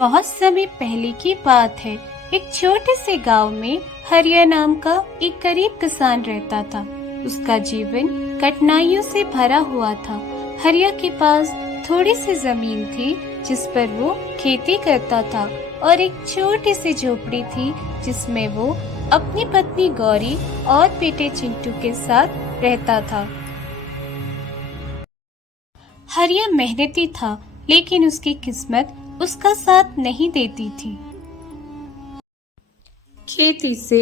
बहुत समय पहले की बात है। एक छोटे से गांव में हरिया नाम का एक गरीब किसान रहता था। उसका जीवन कठिनाइयों से भरा हुआ था। हरिया के पास थोड़ी सी जमीन थी जिस पर वो खेती करता था और एक छोटी सी झोपड़ी थी जिसमें वो अपनी पत्नी गौरी और बेटे चिंटू के साथ रहता था। हरिया मेहनती था, लेकिन उसकी किस्मत उसका साथ नहीं देती थी। खेती से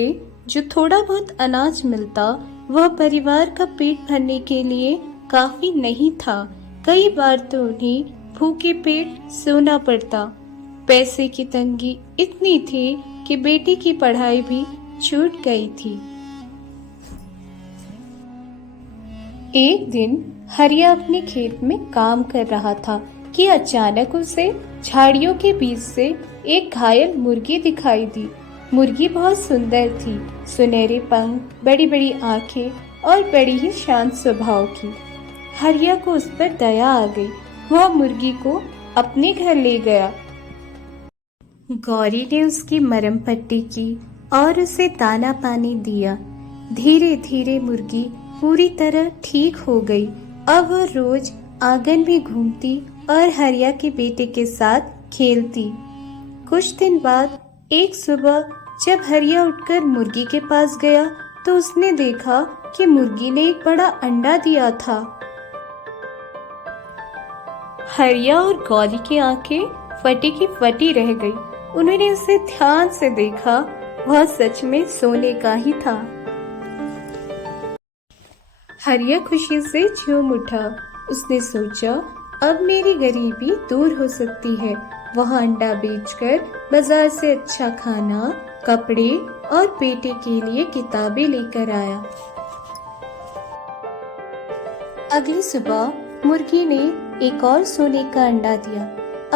जो थोड़ा बहुत अनाज मिलता वह परिवार का पेट भरने के लिए काफी नहीं था। कई बार तो उन्हें भूखे पेट सोना पड़ता। पैसे की तंगी इतनी थी कि बेटी की पढ़ाई भी छूट गई थी। एक दिन हरिया अपने खेत में काम कर रहा था कि अचानक उसे झाड़ियों के बीच से एक घायल मुर्गी दिखाई दी। मुर्गी बहुत सुंदर थी, सुनहरे पंख, बड़ी बड़ी आंखें और बड़ी ही शांत स्वभाव की। हरिया को उस पर दया आ गई। वह मुर्गी को अपने घर ले गया। गौरी ने उसकी मरहम पट्टी की और उसे दाना पानी दिया। धीरे धीरे मुर्गी पूरी तरह ठीक हो गई। अब वह रोज आंगन में घूमती और हरिया के बेटे के साथ खेलती। कुछ दिन बाद एक सुबह जब हरिया उठकर मुर्गी के पास गया तो उसने देखा कि मुर्गी ने एक बड़ा अंडा दिया था। हरिया और गौरी की आंखें फटी की फटी रह गई। उन्होंने उसे ध्यान से देखा। वह सच में सोने का ही था। हरिया खुशी से झूम उठा। उसने सोचा, अब मेरी गरीबी दूर हो सकती है। वह अंडा बेचकर बाजार से अच्छा खाना, कपड़े और बेटे के लिए किताबें लेकर आया। अगली सुबह मुर्गी ने एक और सोने का अंडा दिया।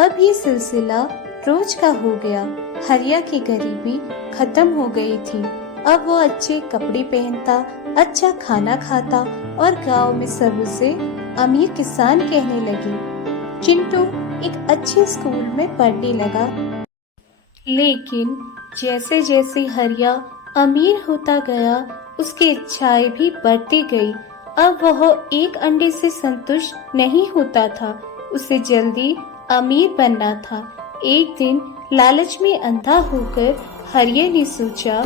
अब ये सिलसिला रोज का हो गया। हरिया की गरीबी खत्म हो गई थी। अब वो अच्छे कपड़े पहनता, अच्छा खाना खाता और गांव में सब उसे अमीर किसान कहने लगे। चिंटू एक अच्छे स्कूल में पढ़ने लगा। लेकिन जैसे जैसे हरिया अमीर होता गया, उसकी इच्छाएं भी बढ़ती गई। अब वह एक अंडे से संतुष्ट नहीं होता था। उसे जल्दी अमीर बनना था। एक दिन लालच में अंधा होकर हरिया ने सोचा,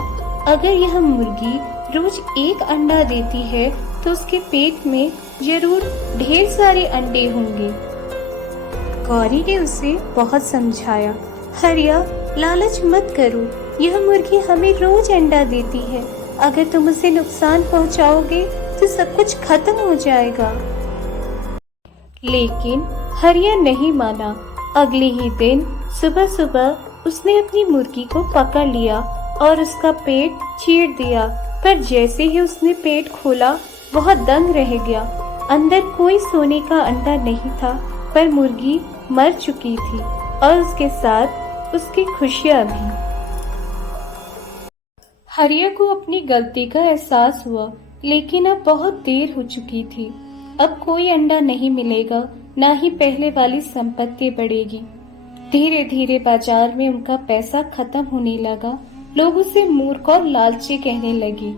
अगर यह मुर्गी रोज एक अंडा देती है तो उसके पेट में जरूर ढेर सारे अंडे होंगे। गौरी ने उसे बहुत समझाया, हरिया लालच मत करो, यह मुर्गी हमें रोज अंडा देती है। अगर तुम उसे नुकसान पहुंचाओगे तो सब कुछ खत्म हो जाएगा। लेकिन हरिया नहीं माना। अगले ही दिन सुबह सुबह उसने अपनी मुर्गी को पकड़ लिया और उसका पेट चीर दिया। पर जैसे ही उसने पेट खोला वह दंग रह गया। अंदर कोई सोने का अंडा नहीं था, पर मुर्गी मर चुकी थी और उसके साथ उसकी खुशियां भी। हरिया को अपनी गलती का एहसास हुआ, लेकिन अब बहुत देर हो चुकी थी। अब कोई अंडा नहीं मिलेगा, ना ही पहले वाली संपत्ति बढ़ेगी। धीरे धीरे बाजार में उनका पैसा खत्म होने लगा। लोग उसे मूर्ख और लालची कहने लगे।